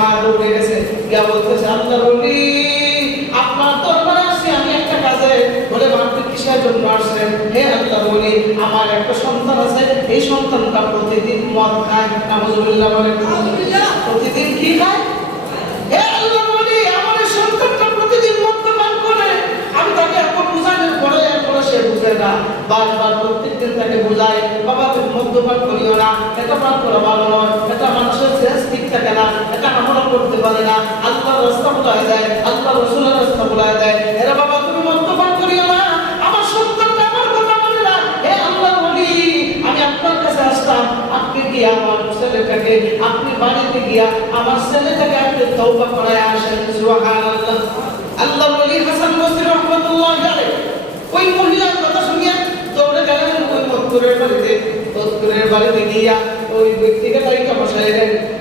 মা দৌড়ে গেছে, গিয়া বলতেছে আল্লাহর ওলি আপনার দরবারে আসছি আমি একটা কাজে। বলে মা আপনি কিসের জন্য আসছেন? হে আল্লাহর ওলি আমার একটা সন্তান আছে, এই সন্তানটা প্রতিদিন মদ খায়। নাউযুবিল্লাহ বলে প্রতিদিন কি খায়? হে আল্লাহর ওলি আমার এই সন্তানটা প্রতিদিন মদ্যপান করে। আমি তাকে এত বুঝানোর পরে সে বুঝে না। বারবার প্রত্যেকদিন তাকে বোঝায় বাবা তুমি মদ্যপান করিও না, এটা পান করা ভালো নয়, এটা মানুষের সেন্স ঠিক থাকে না, এটা আমরা করতে পারে না। আল্লাহর রাস্তা বলায় দেয়, আল্লাহ রাসূলের রাস্তা বলায় দেয়। এরা বাবা তুমি মদ্যপান করিও না, আমার সন্তানটা আমার কথা বলে না। হে আল্লাহর ওলি আমি আপনার কাছে আসলাম, আপনি গিয়া আমার ছেলেটাকে, আপনি বাড়িতে গিয়া আমার ছেলেটাকে আপনি তওবা করায় আসেন। সুবহানাল্লাহ। আল্লাহর ওলি হাসান বসরি রাহমাতুল্লাহ আলাইহি ওই মহিলার কথা শুনিয়া দৌড়ে গেলেন ওই মজদুরের বাড়িতে গিয়া ওই ব্যক্তিকে তাইকা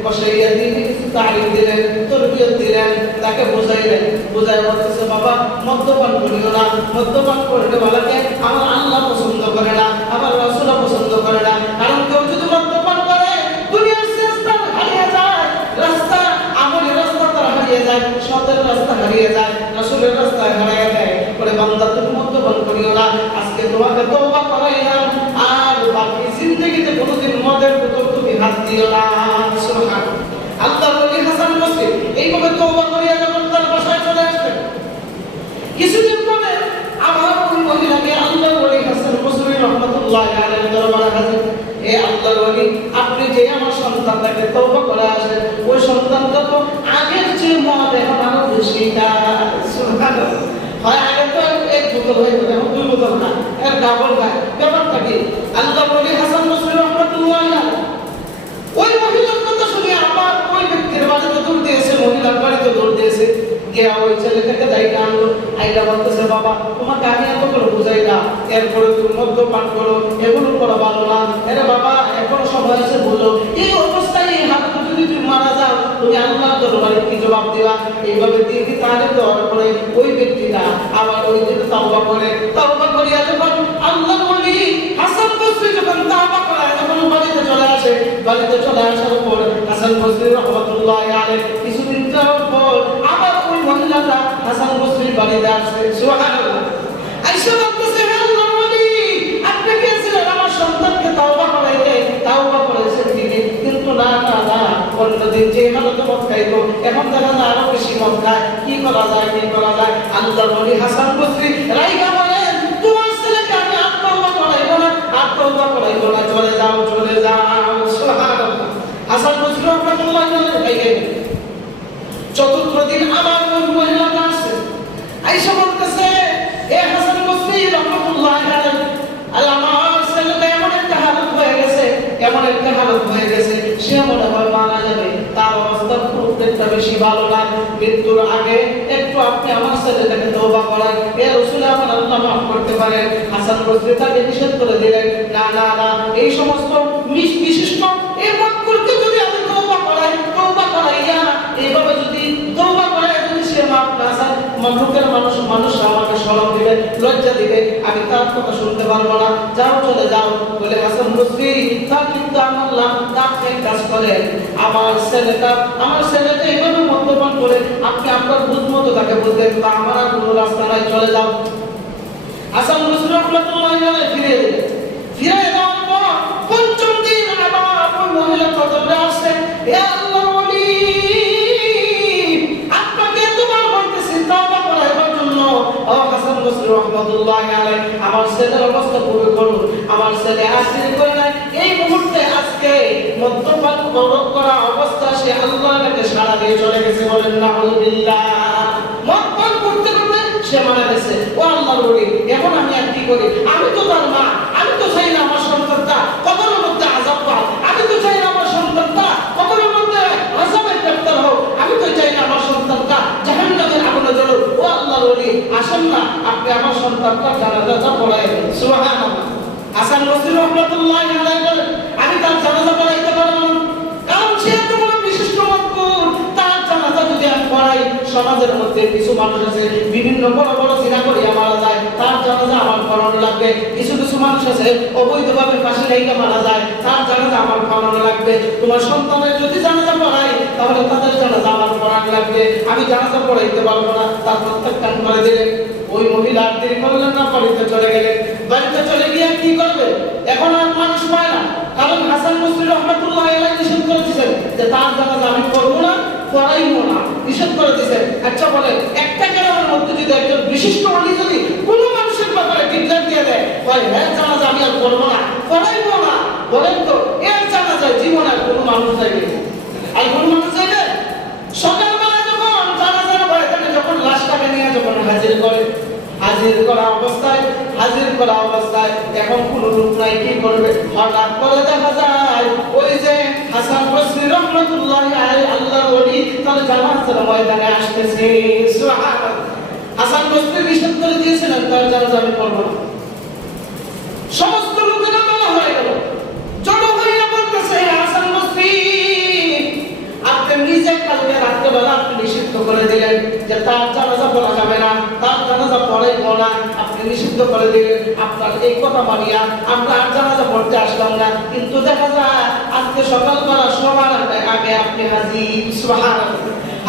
বসাইয়া দিয়ে কিছু তালিম দিলেন, তরবিয়ত দিলেন, তাকে বোঝাইলেন। বোঝাই বলতেছে বাবা মদ্যপান করিও না, মদ্যপান করলে বলাকে আমার আল্লাহ পছন্দ করে না, আমার রাসূল পছন্দ করে না। কারণ কেউ যদি মদ্যপান করে দুনিয়ার রাস্তা হারিয়ে যায়, রাস্তা আমলের রাস্তা তার হারিয়ে যায়, সতের রাস্তা হারিয়ে যায়, রাসূলের রাস্তা হারিয়ে যায়। বলে বান্দা তুমি মদ্যপান করিও না, আজকে তোমাকে তওবা করাইলাম, আর বাকি জিন্দেগিতে কোনোদিন মদের বোতল তুমি হাত দিও না। সুবহানাল্লাহ। আল্লাহর ওলি হাসান বসরি এইভাবে তওবা করিয়া যখন তার বাসায় চলে আসলেন, কিছুদিন পরে আবার ওই মহিলাকে আল্লাহর ওলি হাসান বসরি রাহমাতুল্লাহি আলাইহি দরবারে হাজির। এ আল্লাহর ওলি আপনি যে আমার সন্তানটাকে তওবা করে আসেন, ওই সন্তানটা তো আগের যে মদ এখন আরো বেশি খায়। সুবহানাল্লাহ। হয় আগে তো এক বোতল হয়ে গেল, এখন দুই বোতল না, এর ডাবল খায়। ব্যাপারটা কি? আল্লাহর ওলি হাসান বসরি রাহমাতুল্লাহি আলাইহি ওই মহিলার কথা শুনে আবার ওই ব্যক্তির বাড়িতে দৌড় দিয়েছে, মহিলার বাড়িতে দৌড় দিয়েছে, গিয়া ওই ছেলেটাকে দায়িত্ব আনলো। আইলা বলতেছে বাবা তোমাকে আমি এত করে বুঝাই না, এরপরে তুমি মদ্যপান করো, এগুলো করা ভালো না। আরে বাবা এখন সময় এসে বললো এই অবস্থায় এই হাত যদি তুমি মারা যাও তুমি আল্লাহর দরবারে কি জবাব দিবা? এইভাবে দিয়ে কি তাহলে দেওয়ার পরে ওই ব্যক্তিটা আবার ওই দিকে তাওবা করিয়া যখন আল্লাহর ওলি হাসান বসরি যখন তাওবা করে যখন বাড়িতে চলে আসে, বাড়িতে চলে আসার পর হাসান বসরি রাহমাতুল্লাহি আলাইহি কিছুদিন যাওয়ার পর আবার ওই মহিলাটা হাসান বসরির বাড়িতে আসে। সুবহানাল্লাহ। আয়েশা বলতেছে হে আল্লাহর ওলি আপনি গিয়েছিলেন আমার সন্তানকে তাওবা করাইতে, তাওবা করেছেন ঠিকই, কিন্তু না অন্যদিন যে হালতে মদ খাইতো এখন দেখা যায় আরো বেশি মদ খায়। কি করা যায়? আল্লাহর ওলি হাসান বসরি রাইগা বলেন তোমার ছেলেকে আমি আর তওবা করাইবো না, চলে যাও। সুবহানাল্লাহ। হাসান বসরি রাহমাতুল্লাহি আলাইহি চতুর্থ দিন আবার ওই মহিলাটা আসে। আয়েশা বলতেছে এ হাসান বসরি রাহমাতুল্লাহি আলাইহি আমার ছেলেটা এমন একটা হালত হয়ে গেছে সে মনে হয় মারা যাবে, তার অবস্থা খুব একটা বেশি ভালো না। মৃত্যুর আগে একটু আপনি আমার ছেলেটাকে তওবা করান, এ রাসূল আমার আল্লাহ মাফ করতে পারেন। হাসান বসরি তাকে নিষেধ করে দিলেন না এই সমস্ত বিশিষ্ট এই মক্কুরকে যদি আমি তওবা করাইয়া এইভাবে যদি তওবা করাই যদি সে মাফ না চায় মানুষ আমাকে শরম দিবে, লজ্জা দিবে, আমি তার কথা শুনতে পারবো না, যাও চলে যাও। বলে হাসান বসরি তা কিন্তু আল্লাহ তাকে কাজ করে আমার ছেলেটা এইভাবে মদ্যপান করে আপনি আপনার বুঝ মতো তাকে বলতেন তা আমার আর কোনো রাস্তা নাই, চলে যাও। হাসান বসরি রাহমাতুল্লাহি আলাইহি ফিরে যাওয়ার পর পঞ্চম দিন আবার ওই মহিলা কবরে আসে। হে আল্লাহর ওলি আপনাকে তোমার বলতেছি তওবা করার জন্য। ও হাসান বসরি রাহমাতুল্লাহি আলাইহি আমার ছেলের অবস্থা খুবই করুণ, আমার ছেলে আসির করে নাই এই মুহূর্তে আজকে মদ্যপান করা অবস্থা সে আল্লাহর কাছে সাড়া দিয়ে চলে গেছে। বলেন নাউযুবিল্লাহ। মদ্যপান করতে সে মারা গেছে। ও আল্লাহর ওলি এখন আমি আর কি করি? আমি তো তার মা, আমি তো চাই না আমার সন্তানটা কবরের মধ্যে আযাব পায়, আমি তো চাই না আমার সন্তানটা কবরের মধ্যে আযাবের গ্রেফতার হোক, আমি তো চাই না আমার সন্তানটা জাহান্নামের আগুনে জ্বলুক। ও আল্লাহর ওলি আসেন না আপনি আমার সন্তানটা জানাজা পড়ায়। সুবহানাল্লাহ। হাসান বসরি রাহমাতুল্লাহি আলাইহি বলেন আমি তার জানাজা পড়াইতে পারবো না, কারণ সে তো বড় বিশিষ্ট মকবুল, তার জানাজা যদি আমি পড়াই সমাজের মধ্যে কিছু মানুষ আছে বিভিন্ন বড় বড় জিনা করিয়া মারা যায়, তার জানাজা আমার পড়ানো লাগবে। কিছু কিছু মানুষ আছে অবৈধভাবে ফাঁসি লাইগা মারা যায়, তার জানাজা আমার পড়ানো লাগবে। তোমার সন্তানের যদি জানাজা পড়াই তাহলে তাদের জানাজা আমার পড়ানো লাগবে। আমি জানাজা পড়াইতে পারবো না, তার প্রত্যাখ্যান করে দিলেন। ওই মহিলা আর দেরি করলেন না, বাড়িতে চলে গেলেন। বাড়িতে চলে গিয়ে কি করবে? এখন আর মানুষ পায় না, কারণ হাসান বসরি রহমাতুল্লাহ আলাইহি নিষেধ করে দিয়েছেন যে তার জানাজা আমি পড়বো না, পড়াইবো না, নিষেধ করে দিয়েছেন। আচ্ছা বলেন, একটা গ্রামের মধ্যে যদি একজন বিশিষ্ট ওলি যদি কোনো মানুষের ব্যাপারে ডিক্লেয়ার দিয়ে দেয়, হয় হ্যাঁ জানাজা আমি আর পড়বো না, পড়াইবো না, বলেন তো এর জানাজায় জীবন আর কোনো মানুষ যাইবে? আর কোনো মানুষ যাইবে? সকালবেলা যখন জানাজার বাড়িতে যখন লাশটাকে নিয়ে যখন হাজির করে, হাজির করা অবস্থায় এখন কোন লোক নাই, কি করবে? হঠাৎ করে দেখা যায় ওই যে হাসান বসরি রহমাতুল্লাহ আলাইহি আল্লাহর ওলি তার জানাজার ময়দানে আসতেছে। সুবহানাল্লাহ। হাসান বসরি নিষেধ করে দিয়েছিলেন তার জানাজা আমি পড়ব না। সমস্ত লোকেরা বলা হয়ে গেল, জড়ো হইয়া বলতেছে হাসান বসরি আপনি নিজে কালকে রাত্রেবেলা আপনি নিষিদ্ধ করে দিলেন যে তার জানাজা পড়া যাবে না, তার জানাজা পড়াইবো না, আপনি নিষিদ্ধ করে দিলেন। আপনার এই কথা মানিয়া আমরা আর জানাজা পড়তে আসলাম না, কিন্তু দেখা যায় আজকে সকালবেলা সবার আগে আপনি হাজির। সুবহানাল্লাহ।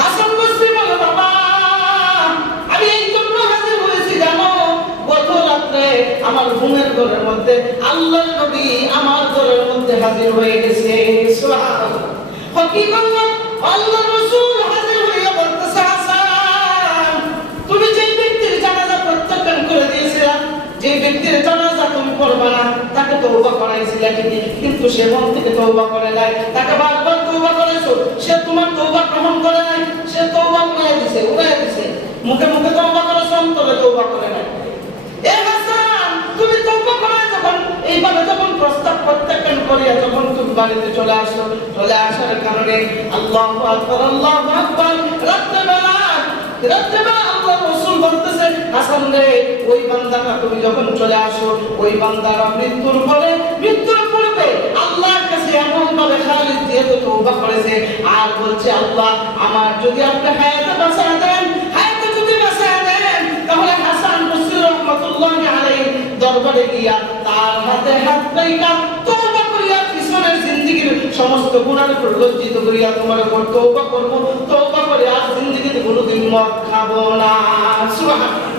হাসান বসরি বলে বাবা আমি এই জন্য হাজির হয়েছি জানো, গত রাত্রে আমার ঘুমের ঘরের মধ্যে আল্লাহর নবী আমার ঘরের মধ্যে হাজির হয়ে গেছে। সুবহানাল্লাহ। কি করলাম? আল্লাহর রাসূল হাজির হইয়া বলতেছে হাসান তুমি যে ব্যক্তির জানাজা প্রত্যাখ্যান করে দিয়েছিলা, যে ব্যক্তির জানাজা তুমি পড়বা না, তাকে তওবা করাইছিলা ঠিকই, কিন্তু সে মন থেকে তওবা করে নাই, তাকে বারবার তওবা করেছো, সে তোমার তওবা গ্রহণ করে নাই, সে তওবা উড়াইয়া দিছে, মুখে মুখে তওবা করেছো, অন্তরে তওবা করে নাই। এ হাসান তুমি তওবা করাই যখন এইভাবে যখন প্রস্তাব প্রত্যাখ্যান করিয়া যখন তুমি বাড়িতে চলে আসো, চলে আসার কারণে আল্লাহু আকবার রাত্রেবেলা আল্লাহ রাসূল বলতেছে হাসান রে ওই বান্দাটা তুমি যখন চলে আসো, ওই বান্দারা মৃত্যুর পূর্বে আল্লাহর কাছে এমন ভাবে খালিদ দিয়ে তওবা করেছে আর বলছে আল্লাহ আমার যদি আপনি হায়াতে বাঁচায় দেন, তাহলে হাসান বসরি রহমাতুল্লাহ আলাইহি দরবারে গিয়া তার হাতে হাত রাইখা তওবা করিয়া পিছনের জিন্দেগীর সমস্ত গুনাহের উপর লজ্জিত করিয়া তোমার উপর তওবা করব, তওবা করে আর জিন্দেগীতে কোনোদিন মদ খাবো না। সুবহানাল্লাহ।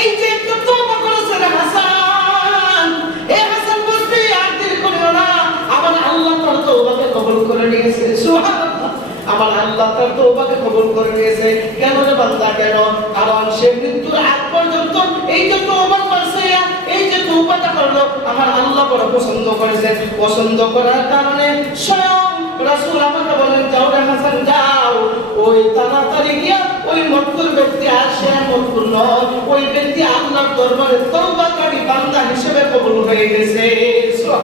এই যে একটু তওবা করেছেন হাসান, এই হাসান বসরি আর দেরি করিও না, আমার আল্লাহ তার তওবাকে কবুল করে নিয়েছে। সুবহানাল্লাহ। আমার আল্লাহ তার তওবাকে কবুল করে নিয়েছে। কেন রে বান্দা কেন? কারণ সে মৃত্যুর আগ পর্যন্ত এই যে তওবা করছে, এই যে তওবাটা করলো আমার আল্লাহ বড় পছন্দ করেছেন। পছন্দ করার কারণে স্বয়ং রাসূল আমাকে বলেন যাও রে হাসান যাও, ওই তাড়াতাড়ি গিয়া ওই মজকুর ব্যক্তি আর সে মজকুর নয়, ওই ব্যক্তি আল্লাহর দরবারে তওবাকারী বান্দা হিসেবে কবুল হয়ে গেছে।